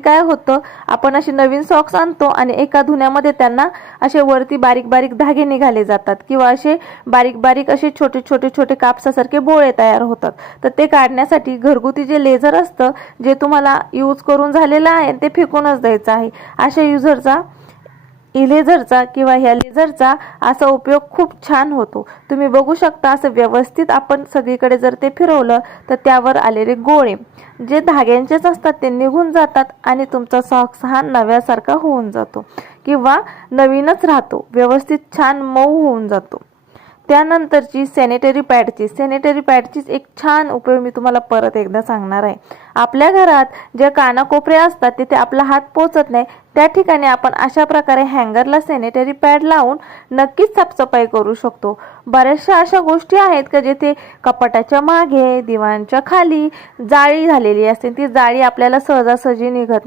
काय होतं, आपण असे नवीन सॉक्स आणतो आणि एका धुण्यामध्ये त्यांना असे वरती बारीक बारीक धागे निघाले जातात किंवा असे बारीक बारीक असे छोटे छोटे छोटे कापसासारखे बोळे तयार होतात. तर ते काढण्यासाठी घरगुती जे लेझर असतं, जे तुम्हाला यूज करून झालेलं आहे ते फेकूनच द्यायचं आहे. अशा इलेझरचा किंवा ह्या लेझरचा असा उपयोग खूप छान होतो. तुम्ही बघू शकता, असं व्यवस्थित आपण सगळीकडे जर ते फिरवलं तर त्यावर आलेले गोळे जे धाग्यांचेच असतात ते निघून जातात आणि तुमचा सॉक्स हा नव्यासारखा होऊन जातो किंवा नवीनच राहतो, व्यवस्थित छान मऊ होऊन जातो. त्यानंतरची सॅनिटरी पॅडचीच एक छान उपयोग मी तुम्हाला परत एकदा सांगणार आहे. आपल्या घरात जे कानाकोपरे असतात तिथे आपला हात पोचत नाही, त्या ठिकाणी आपण अशा प्रकारे हँगरला सॅनिटरी पॅड लावून नक्कीच साफसफाई करू शकतो. बऱ्याचशा अशा गोष्टी आहेत का जिथे कपाटाच्या मागे, दिवाणच्या खाली जाळी झालेली असते, ती जाळी आपल्याला सहजासहजी निघत